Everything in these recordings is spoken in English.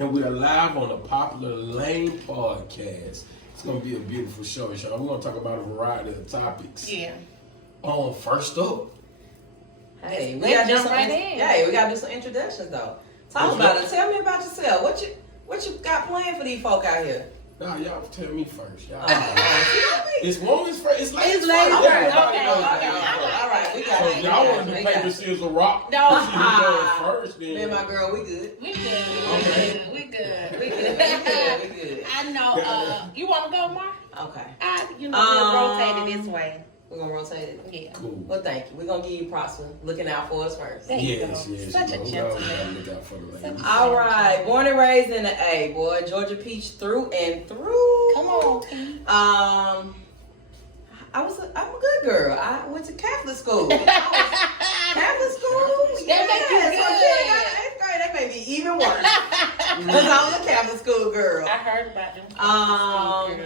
and we are live on the Popular Lane podcast. It's going to be a beautiful show, y'all. We're going to talk about a variety of topics. Yeah. First up. Hey, we let's gotta jump right in. Yeah, we gotta do some introductions though. Talk about it. Tell me about yourself. What you got planned for these folk out here? Nah, y'all tell me first. Y'all. It's woman's first. It's ladies ladies first. first. Everybody Okay. knows that. All right, we got So it. if y'all want to do paper, scissors, or rock, No. she goes first. Then. Me and my girl, we good. We good. Okay. We good. We good. I know. You want to go, Mark? Okay. We'll rotate it this way. We're gonna rotate it. Yeah. Cool. Well, thank you. We're gonna give you props for looking out for us first. There you Yes. go. Such a you know, gentleman. Look out for the ladies. All right, born and raised in the A, boy, Georgia Peach through and through. Come on, Pete. I'm a good girl. I went to Catholic school. Catholic school? That make you good. Eighth grade, that made me even worse. Because I was a Catholic school girl. I heard about them.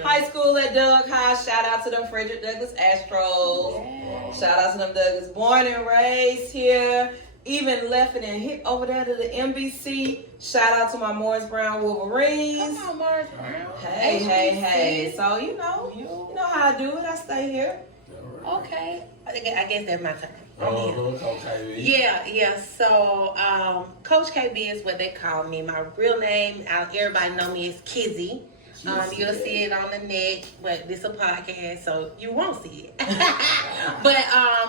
High school at Doug High. Shout out to them Frederick Douglass Astros. Yeah. Shout out to them Douglas. Born and raised here. Even left it and hit over there to the NBC. Shout out to my Morris Brown Wolverines. Come on, Morris Brown. Hey. So you know how I do it. I stay here. All right. Okay. I guess that's my turn. Okay. Yeah. So, Coach KB is what they call me. My real name, everybody know me as Kizzy. You'll see it on the net, but this is a podcast, so you won't see it. But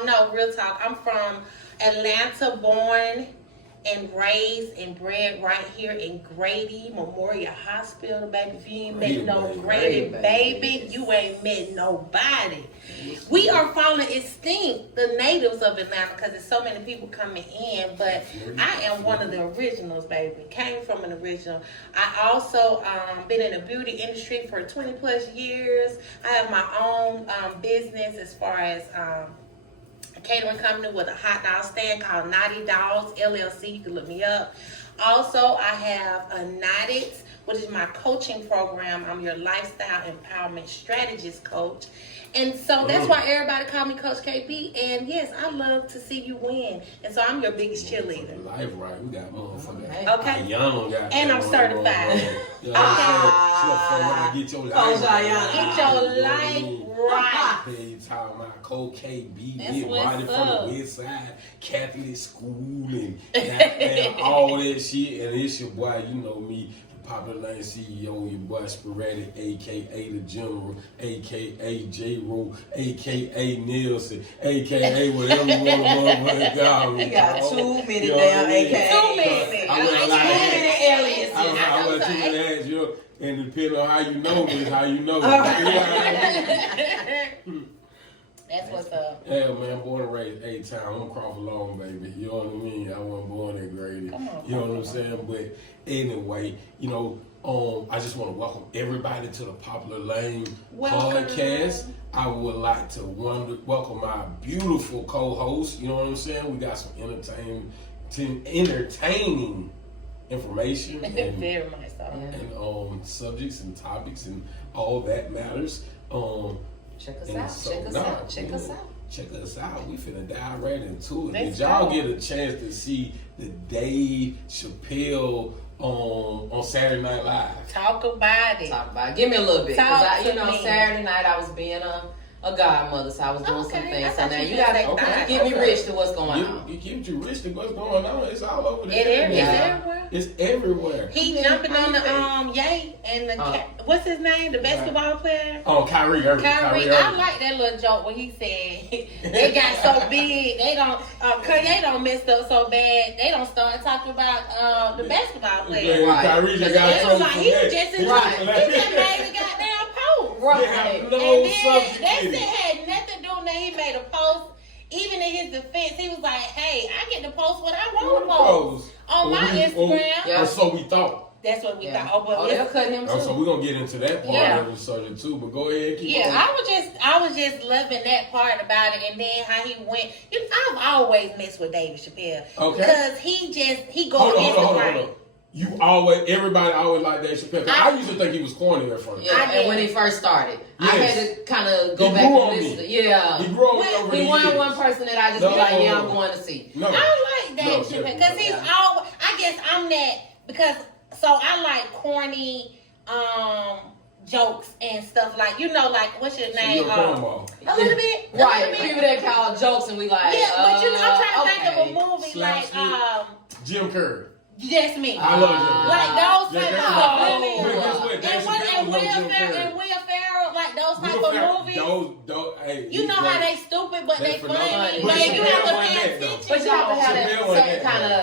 no, real talk. I'm from Atlanta, born and raised and bred right here in Grady Memorial Hospital, baby. If you ain't met no Grady baby, you ain't met nobody. We are falling extinct, the natives of Atlanta, because there's so many people coming in, but I am one of the originals, baby. Came from an original. I also been in the beauty industry for 20 plus years. I have my own business as far as a catering company with a hot dog stand called Naughty Dogs LLC. You can look me up. Also, I have a Knotted, which is my coaching program. I'm your lifestyle empowerment strategist coach. And so that's why everybody call me Coach KB. And yes, I love to see you win. And so I'm your biggest cheerleader. Life right. We got motherfucker. Okay. Ayana got And I'm certified. You know what I'm saying? Get your life right. Get your life right. You talking about Coach KB, That's big what's body from up. the west side, Catholic school, and all that shit. And it's your boy, you know me, the Popular Lane CEO, your boy Sporadic, aka the General, aka J-Ro, aka Nielsen, aka whatever you want to motherfucker call me. You got too many damn AKAs. Too many. aliases. I was too many ads, yo. And depending on how you know me, is how you know me. That's what's up. Yeah, man, born and raised A-Town. I'm Crawford Long, baby. You know what I mean? I wasn't born in Grady. Come on, you know what I'm saying? But anyway, you know, I just want to welcome everybody to the Popular Lane podcast. I would like to welcome my beautiful co-host. You know what I'm saying? We got some entertaining information and, Very much so. and subjects and topics and all that matters. Check us And out. so Check us now, out. Check us out. Check us out. We finna dive right into it. Let's Did y'all go. get a chance to see the Dave Chappelle on Saturday Night Live? Talk about it. Talk about it. Give me a little bit. Talk Because to me. Saturday night I was being a godmother, so I was doing some Okay, things. I So thought now you you said gotta that. get me rich to what's going You on. keep you rich to what's going on. It's all over there. It's Yeah. everywhere. It's everywhere. He jumping on the Ye and the what's his name? The basketball player. Oh, Kyrie Irving. Kyrie, I like that little joke when he said they got so big they don't Kanye don't messed up so bad they don't start talking about the basketball player. Yeah, Right. Kyrie just got It was trouble like for he that. was just in Right. he just made a goddamn post. Right. They have no And then subject that in shit it. had nothing to do with that. He made a post. Even in his defense, he was like, "Hey, I get to post what I want to post on my Instagram." Yeah. Or so we thought. That's what we Yeah. thought. Oh, but Oh, listen, they'll cut him So too. we're gonna get into that part Yeah. of the subject too. But go ahead, keep yeah, on. I was just loving that part about it, and then how he went. You know, I've always messed with David Chappelle because he go against the grain. Everybody always liked Dave Chappelle. I used to think he was corny at first. Yeah, and when he first started, I Yes. had to kind of go He back grew and on listen. me. Yeah, He grew on me over the he wasn't years. one person that I just be like, yeah, I'm going to see. No. I like Dave Chappelle because definitely. he's all. I guess I'm that because So I like corny jokes and stuff like, you know, like what's your name? You're a cornball. A little bit. Right. People that call jokes and we like. Yeah, but you know, I'm trying to think of a movie Slapstick. like Jim Carrey. That's me. I love Jim Carrey. Like those Jim type Carrey. of movies. But guess what? Dave Chappelle And knows Jim Carrey. Will Ferrell, like those type Will of Ferrell, movies. Those, hey, You he's know how great. they stupid, but they That's phenomenal. funny. But Like you have to Chappelle pay wasn't that, attention. But you have to have that Chappelle wasn't certain that, kind of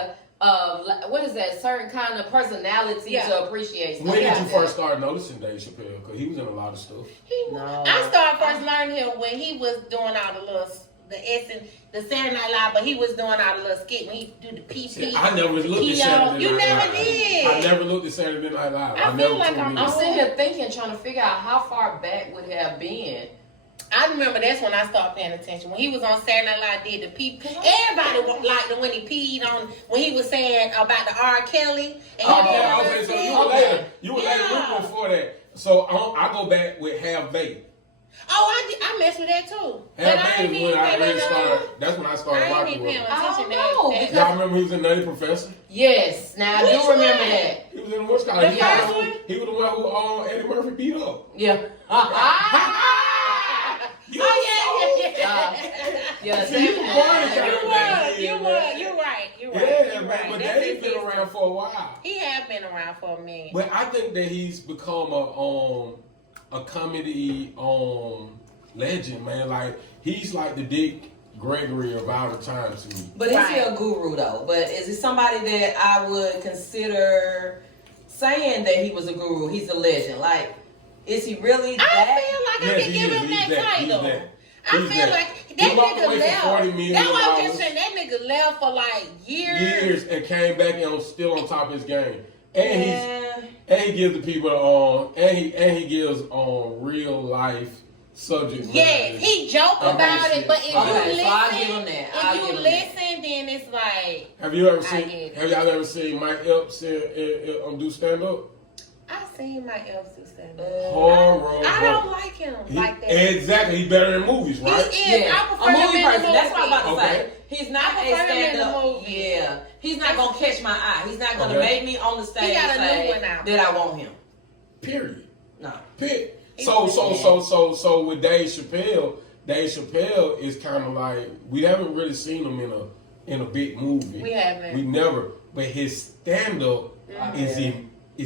what is that? Certain kind of personality to appreciate stuff. When did you like first that. start noticing Dave Chappelle? Because he was in a lot of stuff. No. I started first learning him when he was doing all the Saturday Night Live, but he was doing all the little skit when he do the PP. I never looked at Saturday Night Live. You never did. I never looked at Saturday Night Live. I feel never like tuned in. I'm sitting here thinking, trying to figure out how far back would it have been. I remember that's when I started paying attention. When he was on Saturday Night Live, did the pee. Everybody liked it when he peed on, when he was saying about the R. Kelly. And Okay, so you were later. You were later. We were before that. So I go back with Have Bait. Oh, I messed with that too. Have Bait is when I really started. That's when I started I ain't rocking even with paying him. attention I don't know, to Y'all remember he was in Nutty Professor? Yes, now I Which do remember one? that. He was in what's called. The first one? He was the one who Eddie Murphy beat up. Yeah. Yeah, You're right. Yeah, man, but Dave's been around for a while. He have been around for a minute. But I think that he's become a comedy legend, man. Like he's like the Dick Gregory of our time to me. But is he a guru though? But is he somebody that I would consider saying that he was a guru? He's a legend. Like, is he really that? I feel like I can give him that title. I feel like that nigga left. That's why I'm just saying that nigga left for like years and came back and still on top of his game. And he gives the people and he gives real life subject. Yes, he joke about it, but if you listen, then it's like. Have y'all ever seen Mike Epps do stand up? I seen Mike Epps do stand up. I don't like him like that. Exactly, he's better in movies, right? He is. Yeah. I prefer a movie him in person. the That's what I'm about to Okay. say. He's not a stand up. Yeah, he's not gonna catch my eye. He's not gonna make me on the stage say that I want him. Period. No. Period. So with Dave Chappelle is kind of like we haven't really seen him in a big movie. We haven't. We never. But his stand up is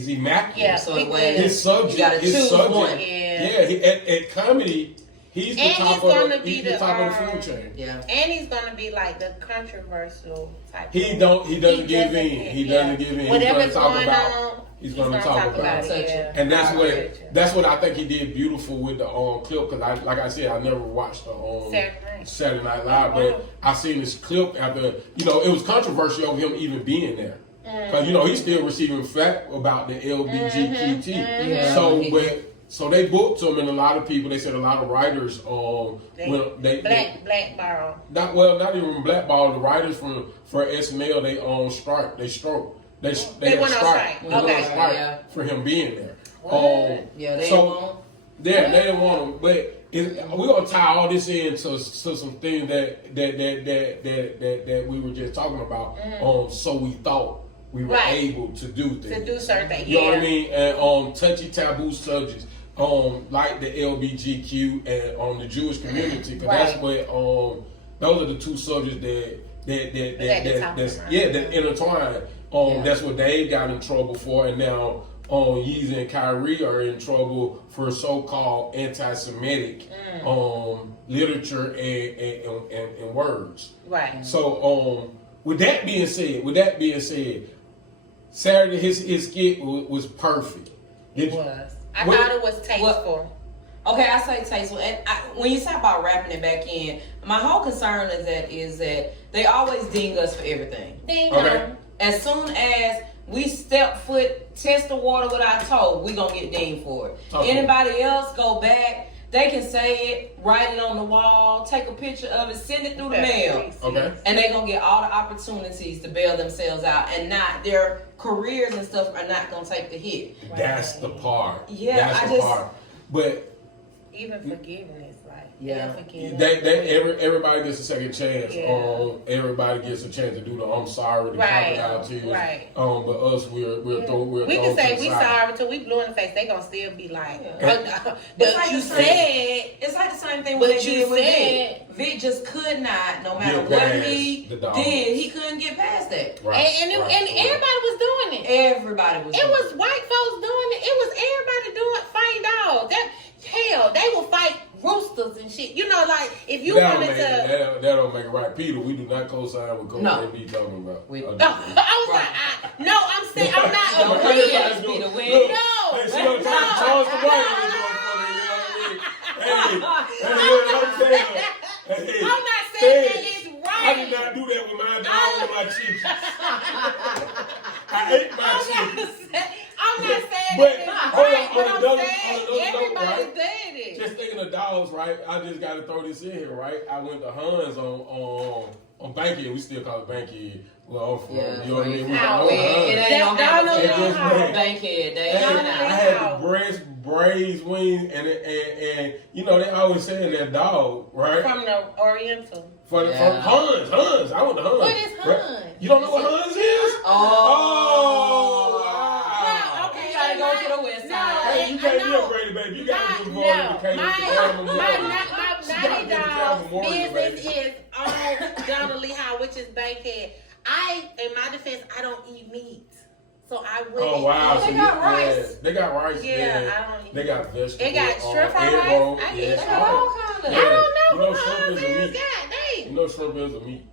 immaculate. Yeah, so his subject. You gotta choose one. At comedy, he's the top of the food chain. Yeah. And he's gonna be like the controversial type. He doesn't give in. He doesn't give in. Whatever's going on. He's going to talk about it. Yeah. And that's what I think he did beautiful with the clip. Because like I said, I never watched the Saturday Night Live, but I seen this clip after. It was controversial of him even being there. Because he's still receiving flack about the LGBTQT. So they booked him, and a lot of people. They said a lot of writers. Blackball. Not even blackball. The writers for SNL they strike. They stroke. They went on strike. Okay. For him being there. They didn't want him. But we're gonna tie all this into some things that we were just talking about. So we thought we were able to do things. To do certain things. You know what I mean? And touchy taboo subjects. Like the LGBTQ and the Jewish community, because that's what those are the two subjects that intertwine. That's what Dave got in trouble for, and now Yeezy and Kyrie are in trouble for so-called anti-Semitic literature and words. Right. So with that being said, Saturday his skit was perfect. It was. I thought it was tasteful. Okay, I say tasteful. And when you talk about wrapping it back in, my whole concern is that they always ding us for everything. Ding. Okay. As soon as we step foot, test the water with our toe, we gonna get dinged for it. Okay. Anybody else go back, they can say it, write it on the wall, take a picture of it, send it through the mail. Okay. And they gonna get all the opportunities to bail themselves out, and not their careers and stuff are not gonna take the hit. That's the part. Yeah, That's the part. But even forgiveness, like Yeah. Everybody gets a second chance. Yeah. Everybody gets a chance to do the I'm sorry, the crocodile tears. Right. But us, we'll throw we to can say the we side. sorry until we blue in the face. They gonna still be like, It's but like you the same- said. It's like the same thing But when they you did with said- Vic. Vic just could not, no matter Get what past he the did, dogs. he couldn't get past that. Right. And right. everybody was doing it. Everybody was. It doing was white folks doing it. It was everybody doing fighting dogs. Hell, they will fight roosters and shit. You know, like if you that wanted to. that don't make it right. Peter, we do not co-sign with Coach No. AB talking about. We- I was like, no, I'm saying I'm not Don't agreeing. criticize Peter. We- Look, No. hey, she gonna try to charge the money in this motherfucker, you know what I mean? Hey, look, I'm saying, hey, I'm not saying that it's I did right. not do that with my chicken. I ate my chicken. I'm not saying But, that it's hold on, right, but on I'm another saying note, everybody right? did it. Just thinking of dogs, right? I just got to throw this in here, right? I went to Hans on Bankhead. We still call it Bankhead. Well, I'm from, Yeah, you know what I mean? We It know It Hans. ain't no Donald Hamilton. It just House. ran. Bankhead. They And ain't I now. had the breast, braised wings, and you know they always saying that dog, right? From the Oriental. From Yeah. Hans. I went to Hans. What is right? Hans? You don't know what Hans is? Oh. No, okay. You gotta go to the west side. Hey, you can't be know. a Brady baby. You gotta do more No, than the case. my She gotta Naughty get the Dog Memorial, business baby. is on Donald Lee House, which is Bankhead. In my defense, I don't eat meat. So I wouldn't. Oh wow! They So got you- rice. Yeah, they got rice. Yeah, I don't eat They got vegetables. They got shrimp fried egg rice? roll, I eat yeah, shrimp. All kind I of. Yeah. don't You know know what shrimp Hans is a is. meat. God dang. You know shrimp is a meat.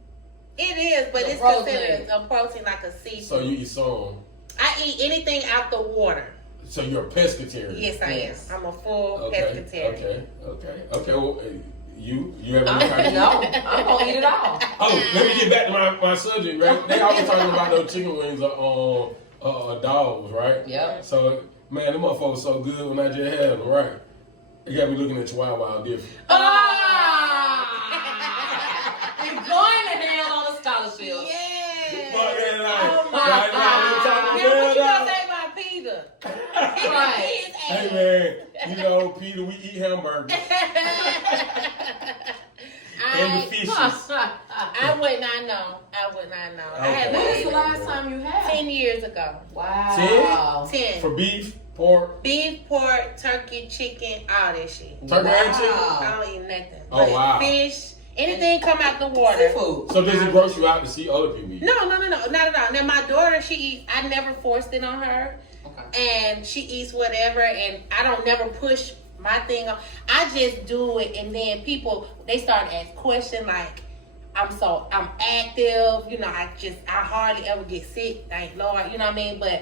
It is, but The it's protein. considered a protein like a seafood. So you eat some. I eat anything out the water. So you're a pescatarian. Yes, I Yes. am. I'm a full Okay. pescatarian. Okay. Well, you have any kind of No, I'm gonna eat it all. Oh, let me get back to my subject, right? They always talking about those chicken wings on dogs, right? Yep. So, man, them motherfuckers so good when I just had them, right? They got me looking at Chihuahua different. You're going to hell on a scholarship. Yeah. Fuck that, Oh my right? God. Now, what you gonna say about Peter? Right. Hey, man, you know, Peter, we eat hamburgers and the fishes. I would not know. I had When was the not last time you had? 10 years ago. Wow. 10. For beef, pork, Beef, pork, turkey, chicken, all that shit. turkey and chicken. I don't eat nothing. Oh, But wow. Fish, anything come out the water. Seafood. So does it gross you out to see other people eat? No, not at all. Now my daughter, she eats. I never forced it on her, Okay. and she eats whatever, and I don't never push my thing on. I just do it, and then people they start to ask questions like, I'm active, you know. I hardly ever get sick, thank Lord, you know what I mean. But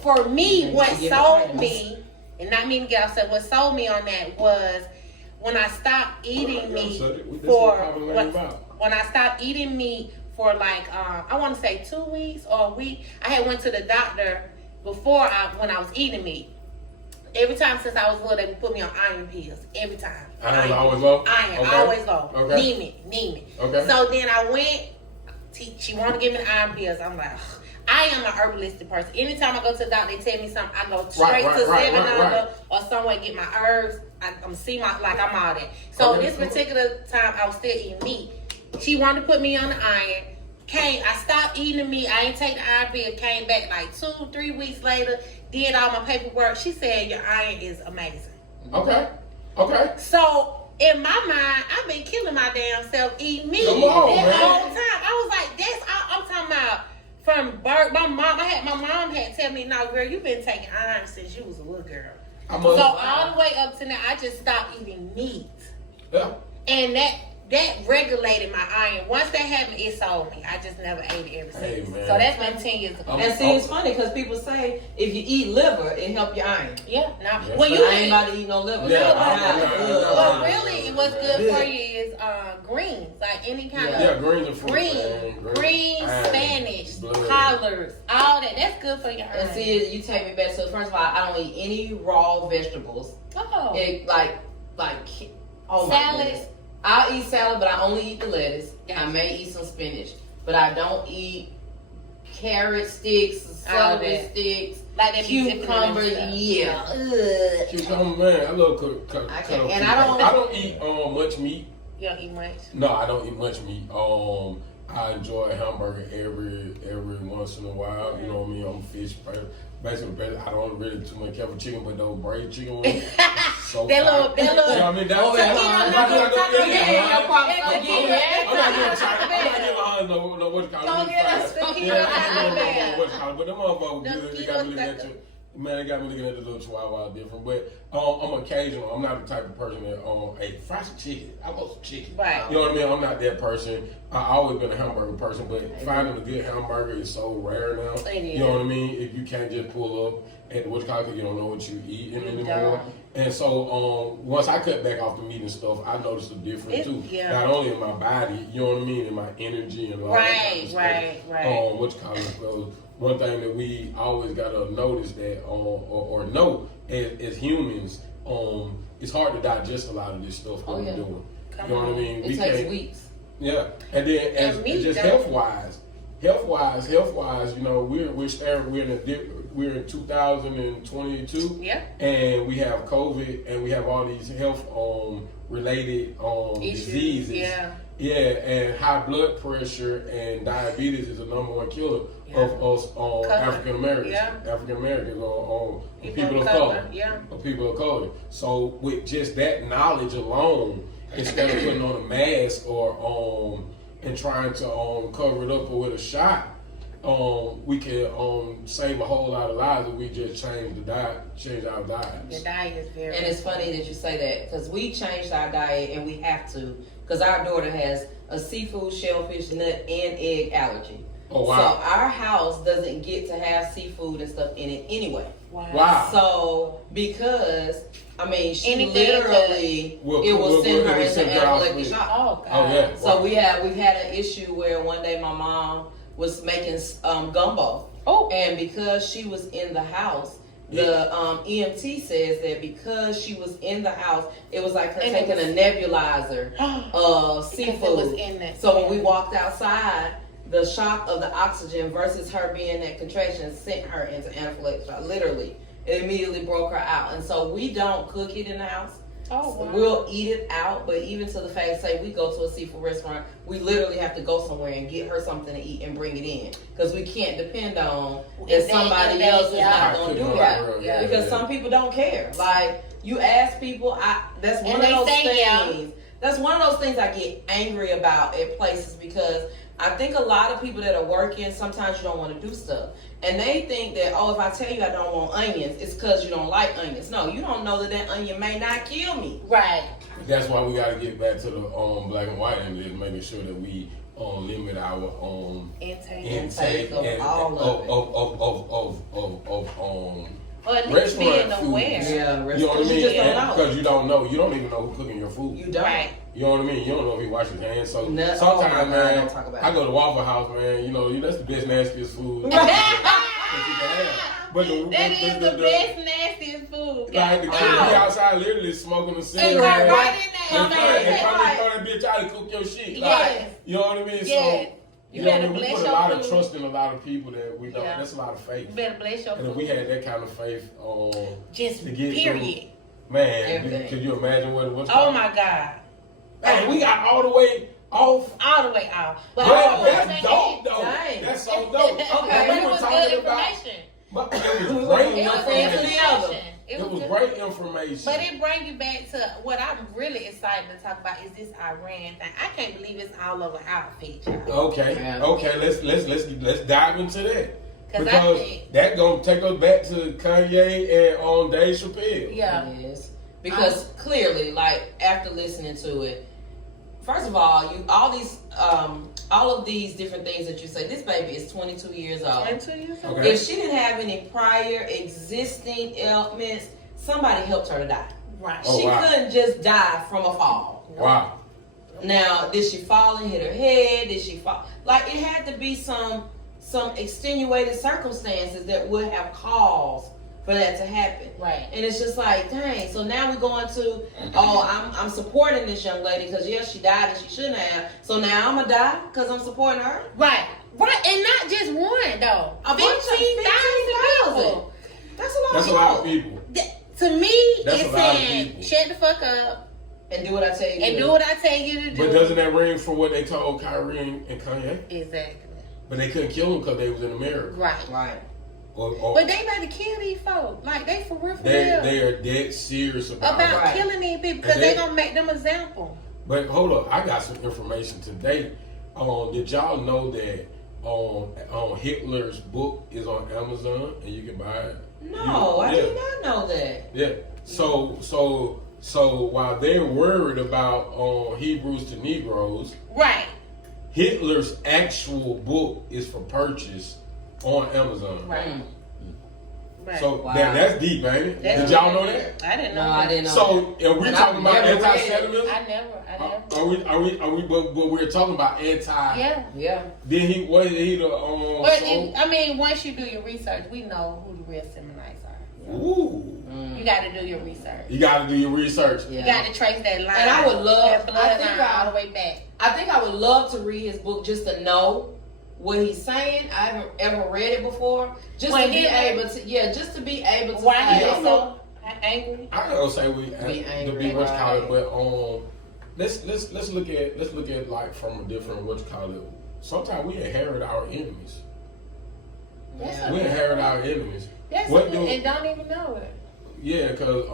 for me, what sold me, and not mean to get upset, what sold me on that was when I stopped eating meat when I stopped eating meat for like I want to say 2 weeks or a week. I had went to the doctor when I was eating meat. Every time since I was little, they would put me on iron pills. Every time. Iron always low? Iron, Okay. always low. Okay. Need me. Okay. So then I went, she wanted to give me the iron pills. I'm like, ugh. I am an herbalistic person. Anytime I go to the doctor, they tell me something, I go straight to 7-Eleven or somewhere get my herbs. I'm all that. So Okay, this particular time, I was still eating meat. She wanted to put me on the iron. I stopped eating the meat. I didn't take the iron pill. Came back like 2-3 weeks later. Did all my paperwork. She said your iron is amazing. Okay. So in my mind, I've been killing my damn self eating meat Come on, that man. whole time. I was like, I'm talking about from birth. My mom had tell me, no, girl, you've been taking iron since you was a little girl. So all the way up to now, I just stopped eating meat. Yeah. And that regulated my iron. Once that happened, it sold me. I just never ate it ever since. Hey, man. So that's been 10 years ago. And see, it's funny because people say if you eat liver, it help your iron. Yeah, now Yes. when But you I ain't eat, about to eat no liver. Yeah, well, really, what's good for you is greens, like any kind of greens and fruit. green, iron, Spanish, blood. collards, all that. That's good for your iron. And see, you take me back. So first of all, I don't eat any raw vegetables. Oh, It oh my salad. goodness. I'll eat salad, but I only eat the lettuce. Gotcha. I may eat some spinach, but I don't eat carrot sticks, celery sticks, like that cucumber. Yeah. Ugh. Cucumber, man. I love cook. I don't eat much meat. You don't eat much? No, I don't eat much meat. I enjoy a hamburger every once in a while. Mm-hmm. You know what I mean? I'm a fish person. Basically, I don't really too much care for chicken, but those braised chicken ones, so that little. You know what I mean? That's I'm not gonna talk about I'm not giving no what you call it. But them motherfuckers good. They got me looking at you. Man, they got me looking at the little chihuahua different. But I'm occasional. I'm not the type of person that hey, fry some chicken. I want some chicken. Right. You know what I mean? I'm not that person. I always been a hamburger person, but finding a good hamburger is so rare now. You know what I mean? If you can't just pull up at what you call it, you don't know what you eating anymore. And so once I cut back off the meat and stuff, I noticed a difference too. Yeah. Not only in my body, you know what I mean, in my energy and all that kind of stuff. Right. What you call it? One thing that we always gotta notice that or know as humans, it's hard to digest a lot of this stuff that we're doing. You know what I mean? It takes weeks. Yeah, and then just health wise, you know, we're in 2022. Yeah. And we have COVID, and we have all these health related diseases. Yeah. Yeah, and high blood pressure and diabetes is the #1 killer of us African Americans. Yeah. African Americans or people of color. Yeah. Or people of color. So with just that knowledge alone, instead of putting on a mask or and trying to cover it up with a shot, we can save a whole lot of lives if we just change our diets. The diet is very. And it's funny that you say that because we changed our diet and we have to because our daughter has a seafood, shellfish, nut, and egg allergy. Oh wow! So our house doesn't get to have seafood and stuff in it anyway. Wow! So because she literally will send her into anaphylactic shock. Oh God! Oh yeah! So we've had an issue where one day my mom was making gumbo. Oh. And because she was in the house, the EMT says that because she was in the house, it was like her taking a nebulizer of seafood. It was in that. So when we walked outside, the shock of the oxygen versus her being at contraction sent her into anaphylactic shock. Literally, it immediately broke her out. And so we don't cook it in the house. Oh, wow. We'll eat it out, but even to the fact, say we go to a seafood restaurant, we literally have to go somewhere and get her something to eat and bring it in because we can't depend on that somebody else is not going to do it. Because some people don't care. Like you ask people, that's one of those things. That's one of those things I get angry about at places because I think a lot of people that are working, sometimes you don't want to do stuff. And they think that, if I tell you I don't want onions, it's because you don't like onions. No, you don't know that onion may not kill me. Right. That's why we got to get back to the black and white and just making sure that we limit our intake of all of or at least being food. aware. Yeah, you know what I mean? Because you don't know. You don't even know who's cooking your food. You don't. Right. You know what I mean? You don't know if he washes his hands. So sometimes, I go to Waffle House, man. You know, that's the best, nastiest food that you can have. But that is the best, nastiest food. Like the kid outside literally smoking a cigarette. Right in there. And probably throw that bitch out and cook your shit. Yes. You know what I mean? Yes. So, you know, we put a lot of trust in a lot of people that we don't. Yeah. That's a lot of faith. You better bless your food. And if we had that kind of faith, just to get period. Through, man, can you imagine what's Oh my God. Man, we got all the way off. All the way off. But that's dope, though. Dang. That's so dope. Okay, but it was good information. But it was great information. It was great information. But it brings you back to what I'm really excited to talk about is this Iran thing. I can't believe it's all over our feet, y'all. Okay. Let's dive into that. Because I think that gonna take us back to Kanye and on Dave Chappelle. Yeah. Yes. Because clearly, like after listening to it, first of all, all of these different things that you say, this baby is 22 years old. 22 years old. Okay. If she didn't have any prior existing ailments, somebody helped her to die. Right. She couldn't just die from a fall. Wow. Now, did she fall and hit her head? Did she fall? Like it had to be some extenuating circumstances that would have caused for that to happen. Right. And it's just like, dang. So now we're going to, I'm supporting this young lady because, yes, she died and she shouldn't have. So now I'm going to die because I'm supporting her? Right. Right, and not just one though. 15,000 people. That's a lot of people. To me, That's it's a lot of saying people. shut the fuck up and do what I tell you. and do what I tell you to do. But doesn't that ring for what they told Kyrie and Kanye? Exactly. But they couldn't kill them because they was in America. Right. But they about to kill these folks. Like, they for real. They are dead serious about killing these people because they gonna make them example. But hold up, I got some information today. Did y'all know that Hitler's book is on Amazon and you can buy it? No, I did not know that. Yeah. So while they're worried about Hebrews to Negroes, right? Hitler's actual book is for purchase on Amazon. Right. So that's deep, ain't it? Did y'all know that? I didn't know. No, I didn't know. So are we talking about anti-Semitism? I never. Are we? But we're talking about anti. Yeah. Then he was he the I mean, once you do your research, we know who the real Seminites are. Ooh. You got to do your research. You got to do your research. Yeah. You got to trace that line. And I would love. all the way back. I think I would love to read his book just to know what he's saying. I haven't ever read it before. Just to be able to. Why he is so angry? I don't say we angry, to be what's called it, but let's look at like from a different what's called it. Sometimes we inherit our enemies. We inherit our enemies. And don't even know it. Yeah, because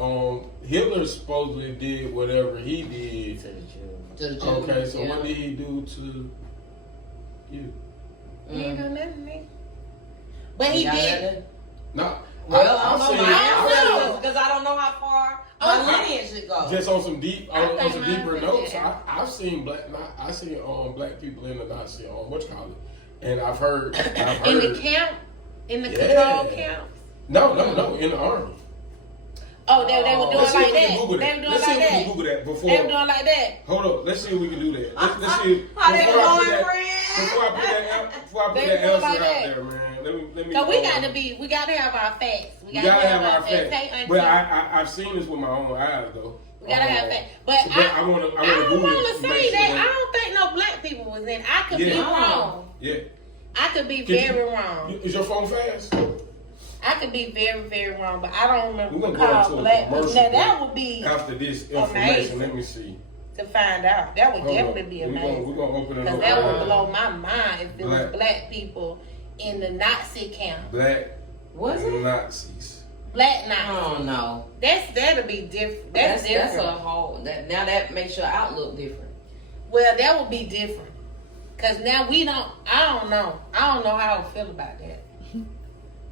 Hitler supposedly did whatever he did to the Jews. Okay, so what did he do to you? He didn't do nothing to me. But he did. No. Well, I don't know because I don't know how far my lineage should go. Just on some deeper notes, I've seen black people in the Nazi and I've heard in the camp, in the control camps. No, in the army. Oh, they were doing like that. They were doing Let's see if we can Google that before. They were doing like that. Hold up, let's see if we can do that. Let's see. How they going, Before I put that answer out there, man. Let me. So we gotta have our facts. We gotta have our facts. But I've seen this with my own eyes though. We gotta have facts. But I want to say that I don't think no black people was in. I could be wrong. Yeah. I could be very wrong. Is your phone fast? I could be very, very wrong, but I don't remember. We're gonna go black. into Now that would be after this information. Let me see. To find out, that would definitely be amazing. We're gonna open it up. Because that would blow my mind if there was black people in the Nazi camp. Nazis. Black Nazis. I don't know. That'll be different. That's different. That's a whole. Now that makes your outlook different. Well, that would be different. Cause now I don't know how I would feel about that.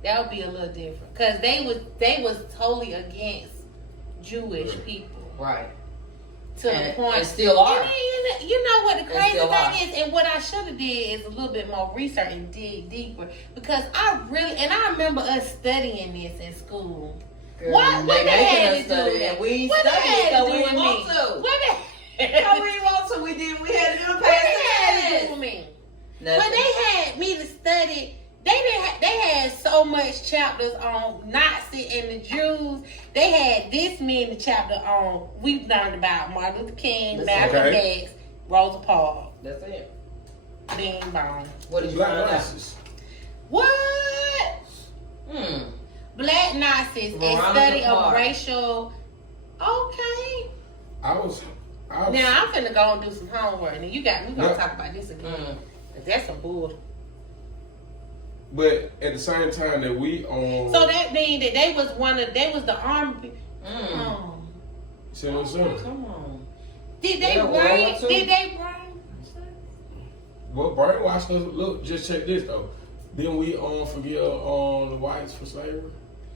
That would be a little different. Cause they was totally against Jewish people. Right. To the point. And still are. You know what the crazy thing is, and what I should have did is a little bit more research and dig deeper. Because I remember us studying this in school. Girl, what they had to do with it? We studied so we didn't want to. We didn't want to. We did. We had to do the past. When they had me to study, they had so much chapters on Nazi and the Jews. They had this many chapter on. We learned about Martin Luther King, Malcolm X, Rosa Parks. That's it. Bing bong. What did you find out? What? Black Nazis, a study of racial. Okay. Now I'm finna go and do some homework, and we gonna talk about this again. That's some bull. But at the same time that we own. So that means that they was the army. See what I'm saying? Come on. Did they brain? Well, brainwash us. Look, just check this though. Didn't we forgive the whites for slavery?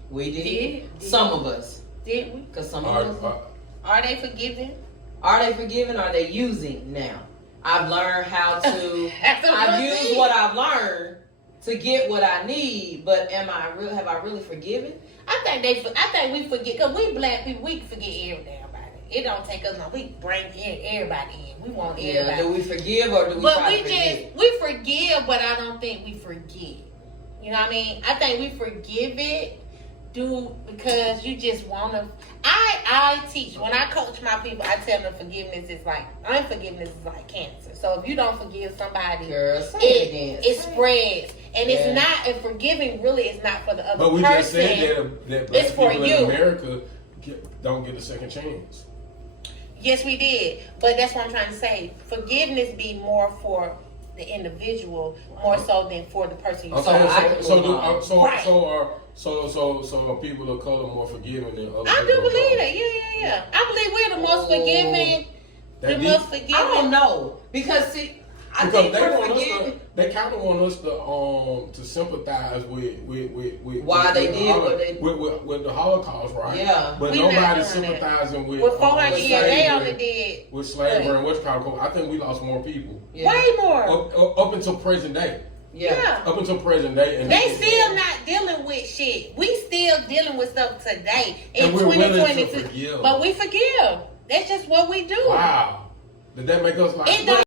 We did. Some of us. Did we? Because some of us. Are they forgiven? Are they forgiven? Are they using now? I've learned how to. I've used what I've learned to get what I need, but have I really forgiven? I think we forget, because we black people, we forget everything about it. It don't take us long. We bring everybody in. We want everybody. Yeah, do we forgive or do we try to forget? We forgive, but I don't think we forget. You know what I mean? I think we forgive it, do because you just want to. I teach when I coach my people. I tell them unforgiveness is like cancer. So if you don't forgive somebody, it spreads, and it's not. And forgiving really is not for the other person. But we just said that black it's for people you. in America don't get a second chance. Yes, we did, but that's what I'm trying to say. Forgiveness be more for the individual, more so than for the person you So are people of color more forgiving than other? I do believe that. Yeah. I believe we're the most forgiving. Most forgiving. I don't know because see, I think they kind of want us to sympathize with why they did what they with the Holocaust, right? Yeah, but nobody's sympathizing with 400 years. They only did with slavery and what's called. I think we lost more people. Yeah. Way more up until present day. Yeah. Up until present day. And they still not dealing with shit. We still dealing with stuff today in and we're 2022. But we forgive. That's just what we do. Wow. Did that make us like? It don't